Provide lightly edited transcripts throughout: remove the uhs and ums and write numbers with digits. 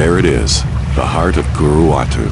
There it is, the heart of Guruwatu.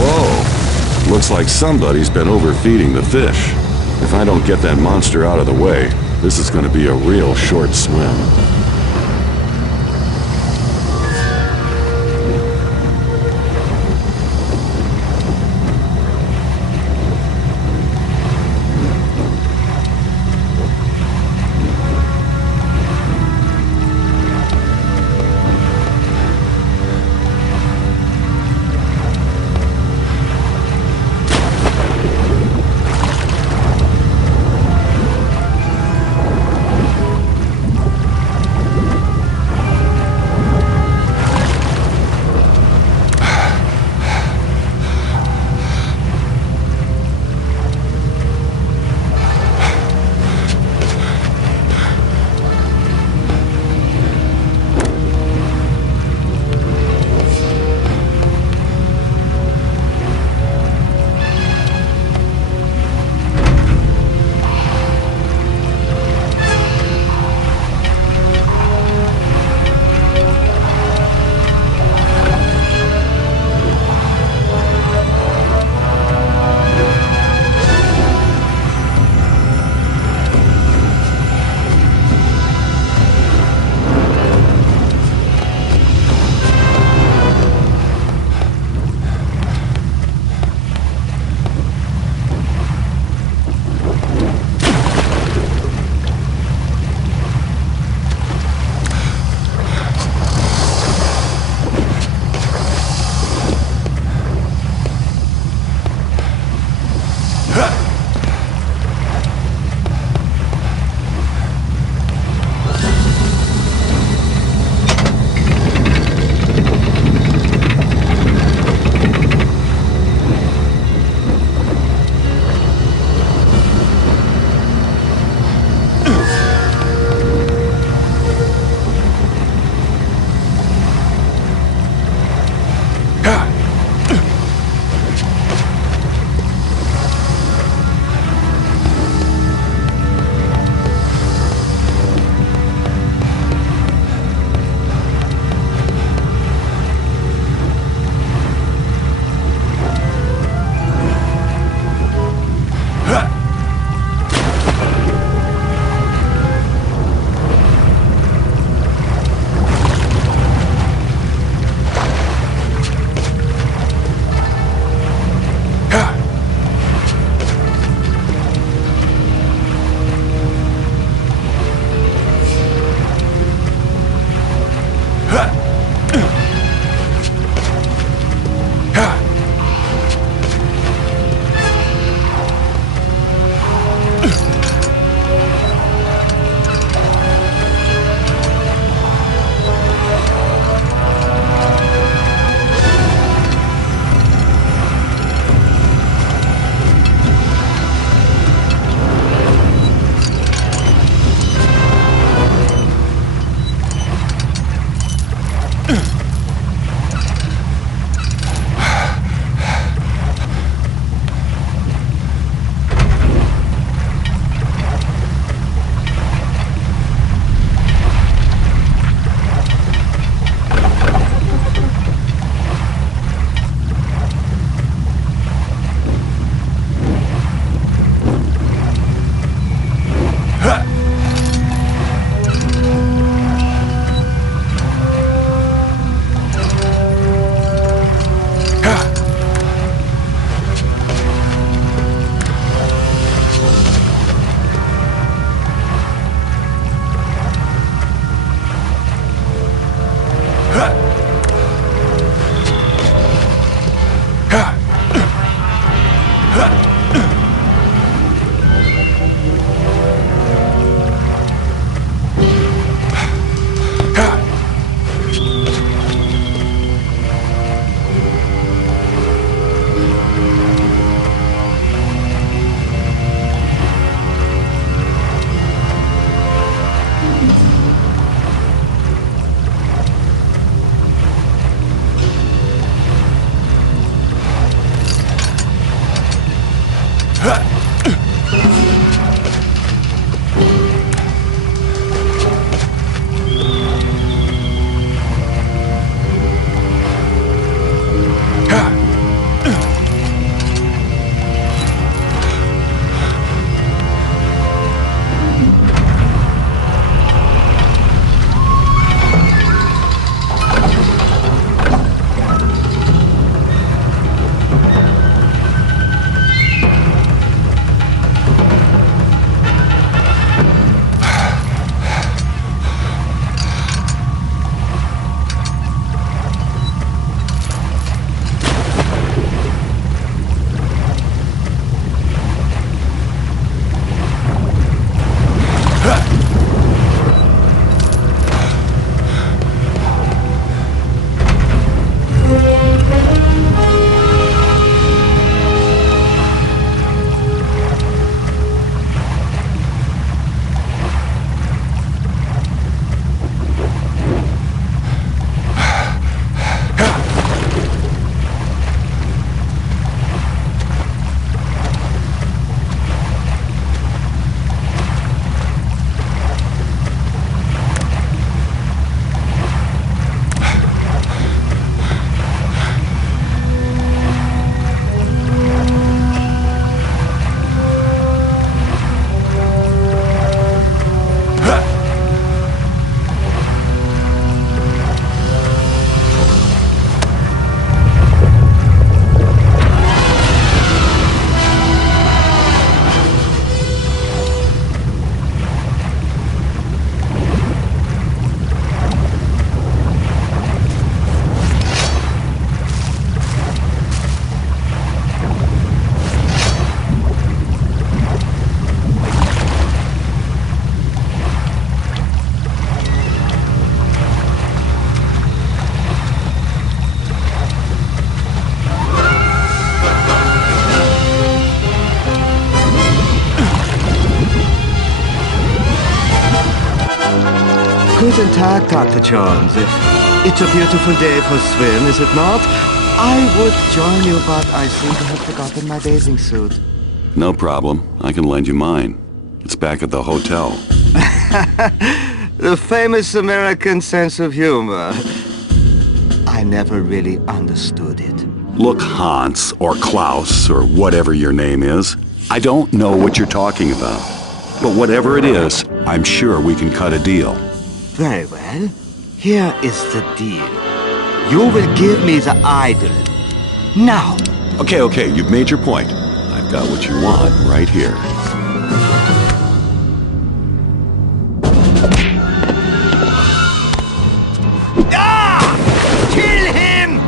Whoa! Looks like somebody's been overfeeding the fish. If I don't get that monster out of the way, this is going to be a real short swim. seems intact, Dr. Jones. It's a beautiful day for a swim, is it not? I would join you, but I seem to have forgotten my bathing suit. No problem. I can lend you mine. It's back at the hotel. The famous American sense of humor. I never really understood it. Look, Hans, or Klaus, or whatever your name is, I don't know what you're talking about. But whatever it is, I'm sure we can cut a deal. Very well. Here is the deal. You will give me the idol. Now. Okay, you've made your point. I've got what you want right here. Kill him!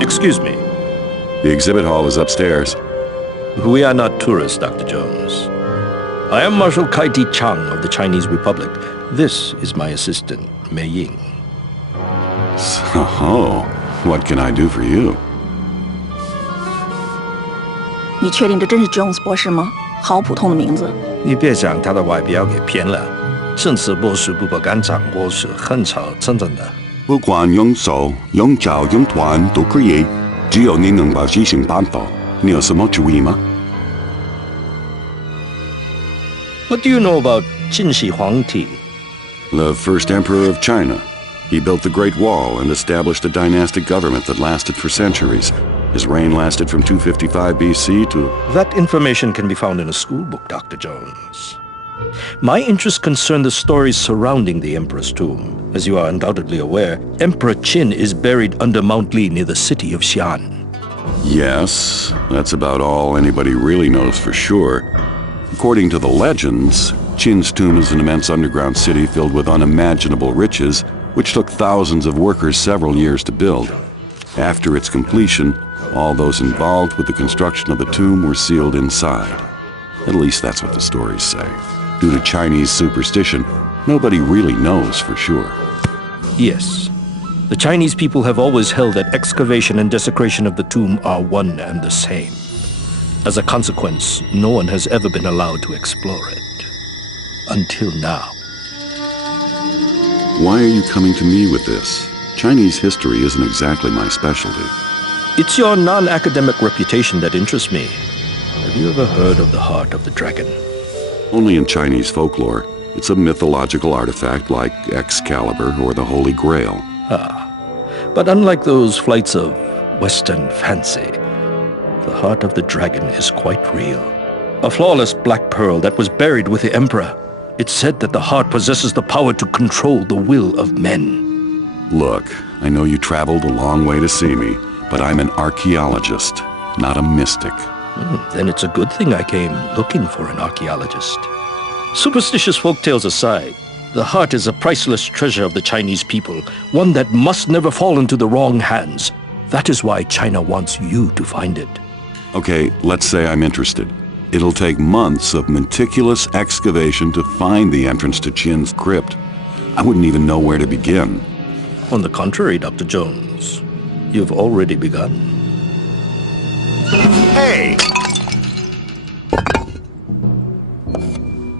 Excuse me. The exhibit hall is upstairs. We are not tourists, Dr. Jones. I am Marshal Kaiti Chang of the Chinese Republic. This is my assistant, Mei Ying. So, what can I do for you? 你确定这真是 Jones 博士吗？好普通的名字。你别将他的外表给骗了。甚至博士不敢掌握是很少真正的。不管用手、用脚、用团都可以，只有你能把事情办好。你有什么主意吗？ What do you know about 晋喜皇帝? The first emperor of China. He built the Great Wall and established a dynastic government that lasted for centuries. His reign lasted from 255 BC to... That information can be found in a school book, Dr. Jones. My interests concern the stories surrounding the emperor's tomb. As you are undoubtedly aware, Emperor Qin is buried under Mount Li near the city of Xi'an. Yes, that's about all anybody really knows for sure. According to the legends, Qin's tomb is an immense underground city filled with unimaginable riches, which took thousands of workers several years to build. After its completion, all those involved with the construction of the tomb were sealed inside. At least that's what the stories say. Due to Chinese superstition, nobody really knows for sure. Yes. The Chinese people have always held that excavation and desecration of the tomb are one and the same. As a consequence, no one has ever been allowed to explore it. Until now. Why are you coming to me with this? Chinese history isn't exactly my specialty. It's your non-academic reputation that interests me. Have you ever heard of the Heart of the Dragon? Only in Chinese folklore. It's a mythological artifact like Excalibur or the Holy Grail. But unlike those flights of Western fancy, the Heart of the Dragon is quite real. A flawless black pearl that was buried with the Emperor. It's said that the heart possesses the power to control the will of men. Look, I know you traveled a long way to see me, but I'm an archaeologist, not a mystic. Then it's a good thing I came looking for an archaeologist. Superstitious folktales aside, the heart is a priceless treasure of the Chinese people, one that must never fall into the wrong hands. That is why China wants you to find it. Okay, let's say I'm interested. It'll take months of meticulous excavation to find the entrance to Qin's crypt. I wouldn't even know where to begin. On the contrary, Dr. Jones, you've already begun. Hey!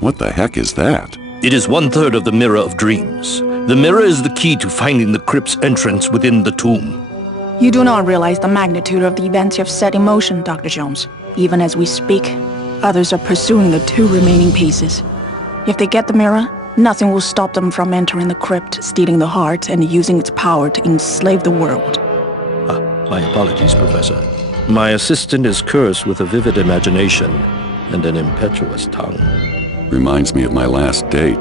What the heck is that? It is 1/3 of the Mirror of Dreams. The mirror is the key to finding the crypt's entrance within the tomb. You do not realize the magnitude of the events you've set in motion, Dr. Jones. Even as we speak, others are pursuing the 2 remaining pieces. If they get the mirror, nothing will stop them from entering the crypt, stealing the heart, and using its power to enslave the world. My apologies, Professor. My assistant is cursed with a vivid imagination and an impetuous tongue. Reminds me of my last date.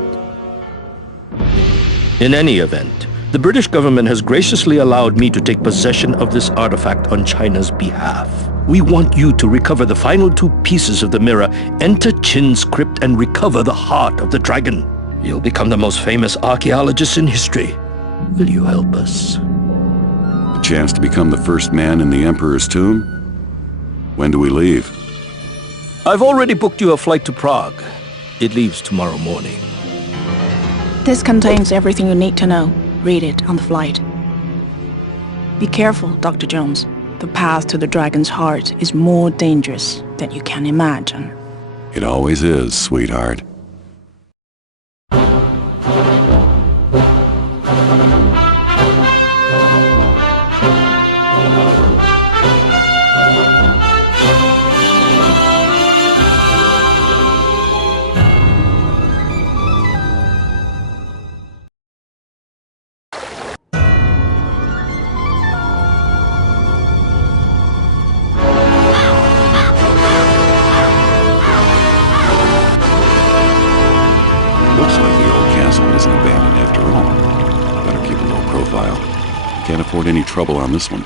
In any event, the British government has graciously allowed me to take possession of this artifact on China's behalf. We want you to recover the final 2 pieces of the mirror, enter Qin's crypt, and recover the heart of the dragon. You'll become the most famous archaeologist in history. Will you help us? A chance to become the first man in the Emperor's tomb? When do we leave? I've already booked you a flight to Prague. It leaves tomorrow morning. This contains everything you need to know. Read it on the flight. Be careful, Dr. Jones. The path to the dragon's heart is more dangerous than you can imagine. It always is, sweetheart. Looks like the old castle isn't abandoned after all. Better keep a low profile. Can't afford any trouble on this one.